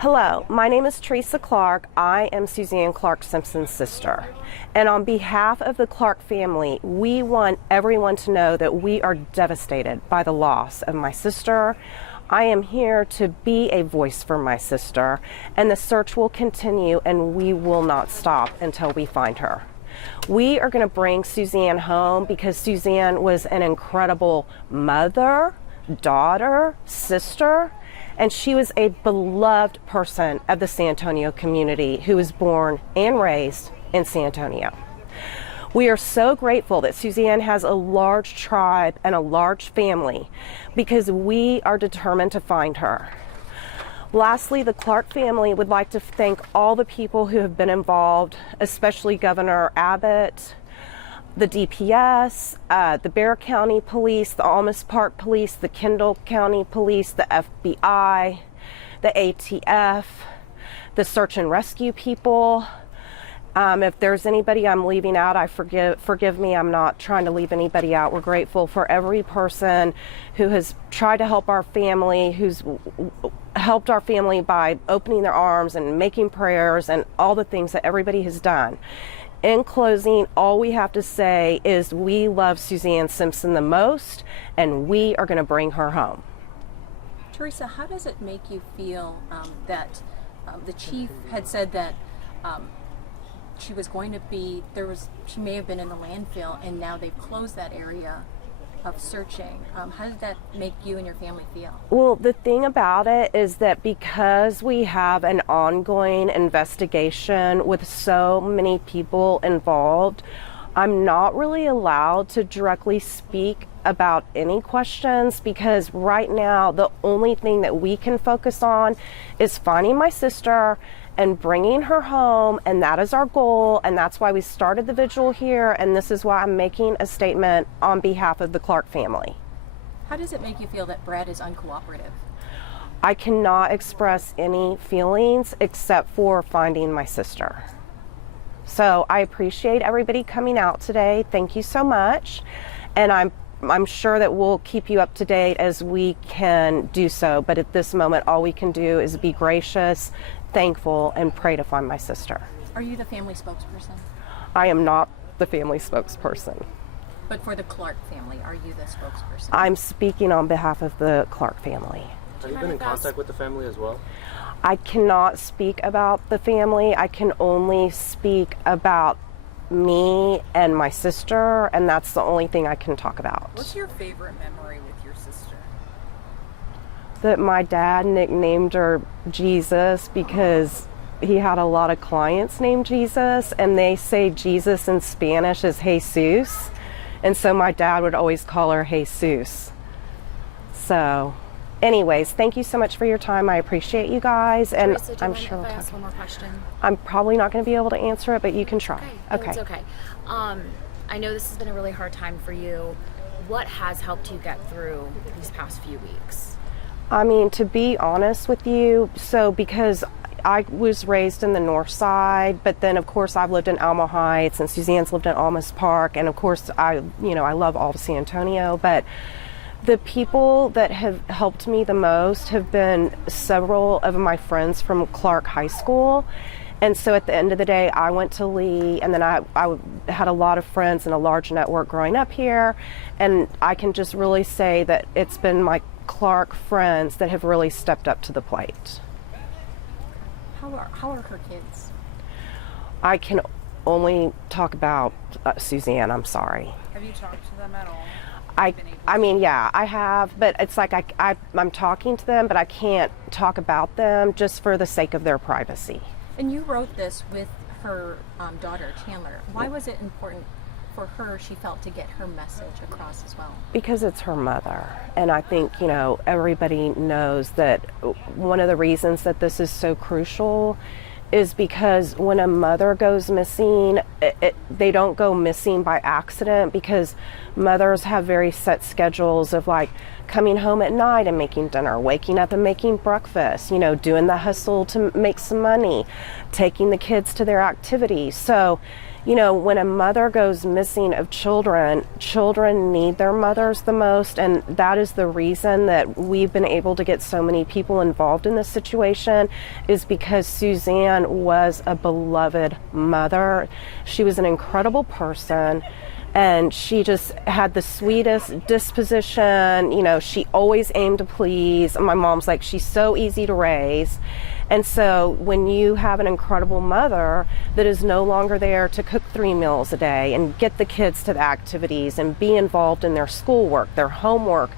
Hello, my name is Teresa Clark. I am Suzanne Clark Simpson's sister. And on behalf of the Clark family, we want everyone to know that we are devastated by the loss of my sister. I am here to be a voice for my sister, and the search will continue and we will not stop until we find her. We are going to bring Suzanne home because Suzanne was an incredible mother, daughter, sister, and she was a beloved person of the San Antonio community who was born and raised in San Antonio. We are so grateful that Suzanne has a large tribe and a large family because we are determined to find her. Lastly, the Clark family would like to thank all the people who have been involved, especially Governor Abbott, the DPS, the Bexar County Police, the Almas Park Police, the Kendall County Police, the FBI, the ATF, the search and rescue people. If there's anybody I'm leaving out, forgive me, I'm not trying to leave anybody out. We're grateful for every person who has tried to help our family, who's helped our family by opening their arms and making prayers and all the things that everybody has done. In closing, all we have to say is we love Suzanne Simpson the most, and we are going to bring her home. Teresa, how does it make you feel that the chief had said that she was going to be, she may have been in the landfill, and now they've closed that area of searching? How did that make you and your family feel? Well, the thing about it is that because we have an ongoing investigation with so many people involved, I'm not really allowed to directly speak about any questions because right now the only thing that we can focus on is finding my sister and bringing her home, and that is our goal, and that's why we started the vigil here, and this is why I'm making a statement on behalf of the Clark family. How does it make you feel that Brad is uncooperative? I cannot express any feelings except for finding my sister. So I appreciate everybody coming out today. Thank you so much, and I'm sure that we'll keep you up to date as we can do so, but at this moment all we can do is be gracious, thankful, and pray to find my sister. Are you the family spokesperson? I am not the family spokesperson. But for the Clark family, are you the spokesperson? I'm speaking on behalf of the Clark family. Have you been in contact with the family as well? I cannot speak about the family. I can only speak about me and my sister, and that's the only thing I can talk about. What's your favorite memory with your sister? That my dad nicknamed her Jesus because he had a lot of clients named Jesus, and they say Jesus in Spanish is Jesus, and so my dad would always call her Jesus. So anyways, thank you so much for your time. I appreciate you guys, and Teresa, I'm sure if I ask one more question? I'm probably not going to be able to answer it, but you can try. Okay. It's okay. I know this has been a really hard time for you. What has helped you get through these past few weeks? I mean, to be honest with you, so because I was raised in the north side, but then of course I've lived in Alma Heights, and Suzanne's lived in Almas Park, and of course I love all of San Antonio, but the people that have helped me the most have been several of my friends from Clark High School. And so at the end of the day, I went to Lee, and then I had a lot of friends and a large network growing up here, and I can just really say that it's been my Clark friends that have really stepped up to the plate. How are her kids? I can only talk about Suzanne, I'm sorry. Have you talked to them at all? I mean, yeah, I have, but it's like I'm talking to them, but I can't talk about them just for the sake of their privacy. And you wrote this with her daughter, Chandler. Why was it important for her, she felt, to get her message across as well? Because it's her mother. And I think, everybody knows that one of the reasons that this is so crucial is because when a mother goes missing, they don't go missing by accident, because mothers have very set schedules of like coming home at night and making dinner, waking up and making breakfast, doing the hustle to make some money, taking the kids to their activities. So you know, when a mother goes missing of children, children need their mothers the most, and that is the reason that we've been able to get so many people involved in this situation, is because Suzanne was a beloved mother. She was an incredible person, and she just had the sweetest disposition. You know, she always aimed to please. My mom's like, she's so easy to raise. And so when you have an incredible mother that is no longer there to cook 3 meals a day and get the kids to the activities and be involved in their schoolwork, their homework,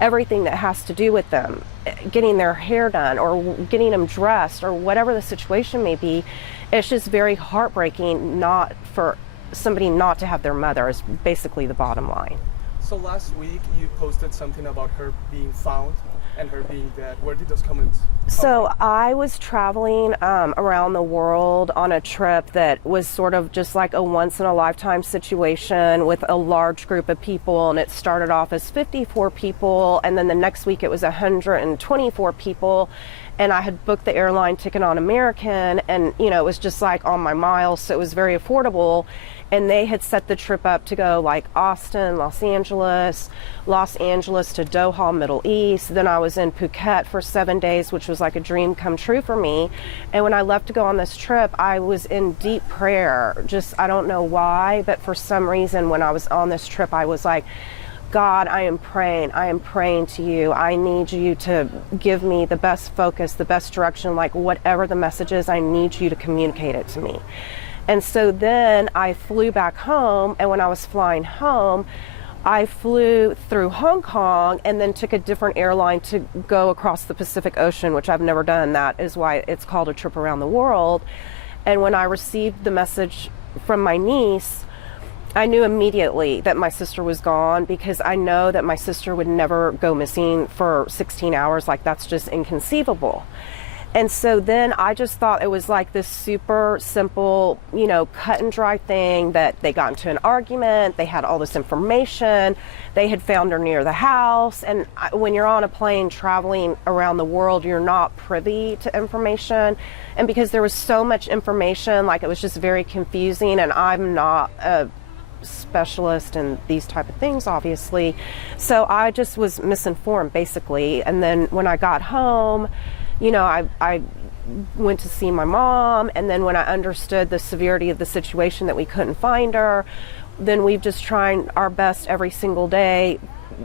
everything that has to do with them, getting their hair done or getting them dressed or whatever the situation may be, it's just very heartbreaking not for somebody not to have their mother, is basically the bottom line. So last week you posted something about her being found and her being dead. Where did those comments come So from? I was traveling around the world on a trip that was sort of just like a once-in-a-lifetime situation with a large group of people, and it started off as 54 people, and then the next week it was 124 people, and I had booked the airline ticket on American, and you know, it was just like on my miles, so it was very affordable. And they had set the trip up to go like Austin, Los Angeles to Doha, Middle East. Then I was in Phuket for 7 days, which was like a dream come true for me. And when I left to go on this trip, I was in deep prayer. Just, I don't know why, but for some reason when I was on this trip, I was like, God, I am praying to you. I need you to give me the best focus, the best direction, like whatever the message is, I need you to communicate it to me. And so then I flew back home, and when I was flying home, I flew through Hong Kong and then took a different airline to go across the Pacific Ocean, which I've never done. That is why it's called a trip around the world. And when I received the message from my niece, I knew immediately that my sister was gone, because I know that my sister would never go missing for 16 hours. Like, that's just inconceivable. And so then I just thought it was like this super simple, you know, cut and dry thing, that they got into an argument, they had all this information, they had found her near the house. And when you're on a plane traveling around the world, you're not privy to information. And because there was so much information, like, it was just very confusing, and I'm not a specialist in these type of things, obviously. So I just was misinformed, basically. And then when I got home, you know, I went to see my mom, and then when I understood the severity of the situation, that we couldn't find her, then we've just trying our best every single day,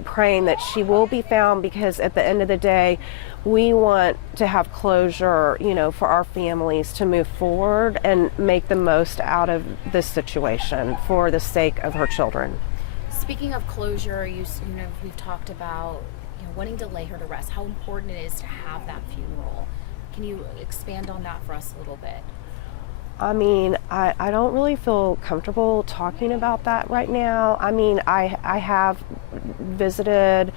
praying that she will be found, because at the end of the day, we want to have closure, you know, for our families to move forward and make the most out of this situation for the sake of her children. Speaking of closure, you know, we've talked about, you know, wanting to lay her to rest, how important it is to have that funeral. Can you expand on that for us a little bit? I mean, I don't really feel comfortable talking about that right now. I mean, I have visited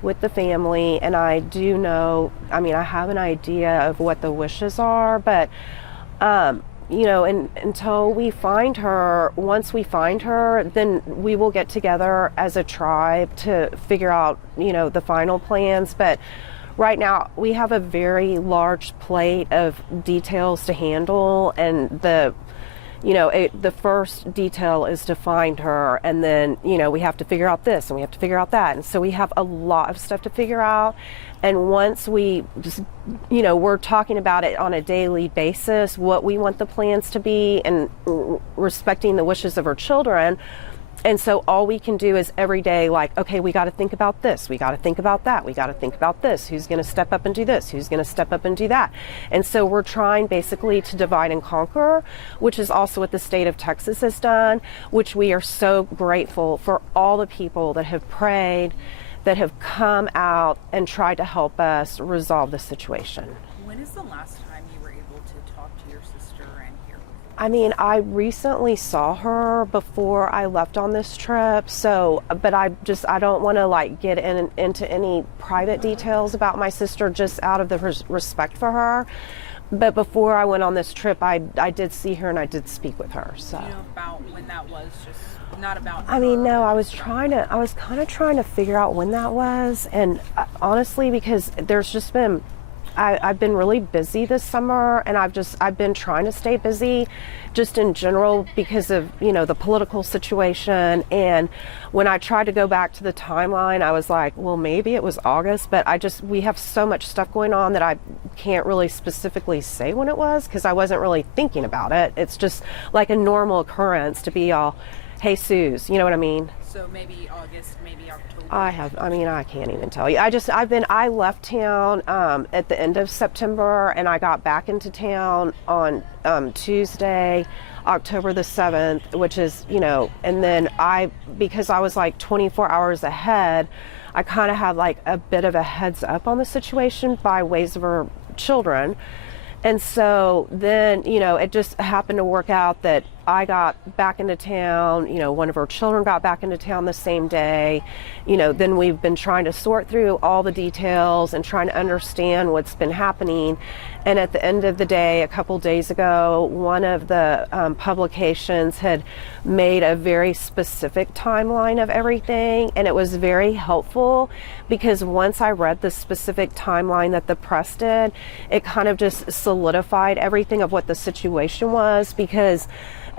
with the family, and I do know, I mean, I have an idea of what the wishes are, but you know, until we find her, once we find her, then we will get together as a tribe to figure out, you know, the final plans. But right now we have a very large plate of details to handle, and the first detail is to find her, and then, you know, we have to figure out this and we have to figure out that, and so we have a lot of stuff to figure out. And once we just, you know, we're talking about it on a daily basis, what we want the plans to be, and respecting the wishes of our children. And so all we can do is every day, like, okay, we got to think about this, we got to think about that, we got to think about this, who's going to step up and do this, who's going to step up and do that. And so we're trying basically to divide and conquer, which is also what the state of Texas has done, which we are so grateful for all the people that have prayed, that have come out and tried to help us resolve the situation. When is the last time you were able to talk to your sister and hear her? I mean, I recently saw her before I left on this trip, so, but I don't want to like get into any private details about my sister, just out of the respect for her. But before I went on this trip, I did see her and I did speak with her. So, Do you know about when that was? Just not about I mean, her. no, I was kind of trying to figure out when that was, and honestly, because there's just been I've been really busy this summer, and I've been trying to stay busy just in general because of, the political situation. And when I tried to go back to the timeline, I was like, well, maybe it was August, but we have so much stuff going on that I can't really specifically say when it was because I wasn't really thinking about it. It's just like a normal occurrence to be all, hey, Suze, you know what I mean? So maybe August, maybe October. I can't even tell you. I left town at the end of September, and I got back into town on Tuesday, October the 7th, which is, and then because I was like 24 hours ahead, I kind of had like a bit of a heads up on the situation by ways of her children. And so then, it just happened to work out that I got back into town, one of her children got back into town the same day. Then we've been trying to sort through all the details and trying to understand what's been happening. And at the end of the day, a couple days ago, one of the publications had made a very specific timeline of everything. And it was very helpful because once I read the specific timeline that the press did, it kind of just solidified everything of what the situation was, because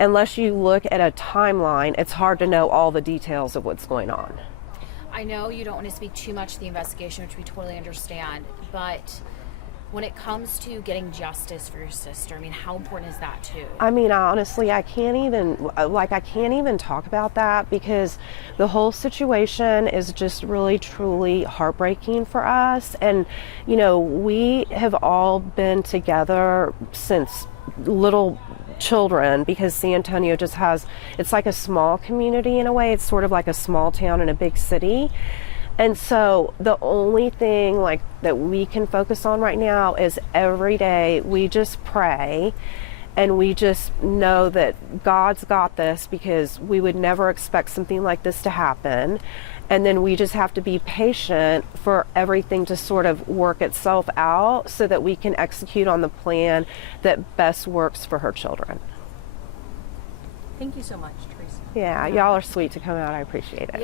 unless you look at a timeline, it's hard to know all the details of what's going on. I know you don't want to speak too much to the investigation, which we totally understand, but when it comes to getting justice for your sister, how important is that too? Honestly, I can't even talk about that because the whole situation is just really, truly heartbreaking for us. And, we have all been together since little children because San Antonio it's like a small community in a way. It's sort of like a small town in a big city. And so the only thing that we can focus on right now is every day we just pray and we just know that God's got this, because we would never expect something like this to happen. And then we just have to be patient for everything to sort of work itself out so that we can execute on the plan that best works for her children. Thank you so much, Teresa. Yeah, y'all are sweet to come out. I appreciate it.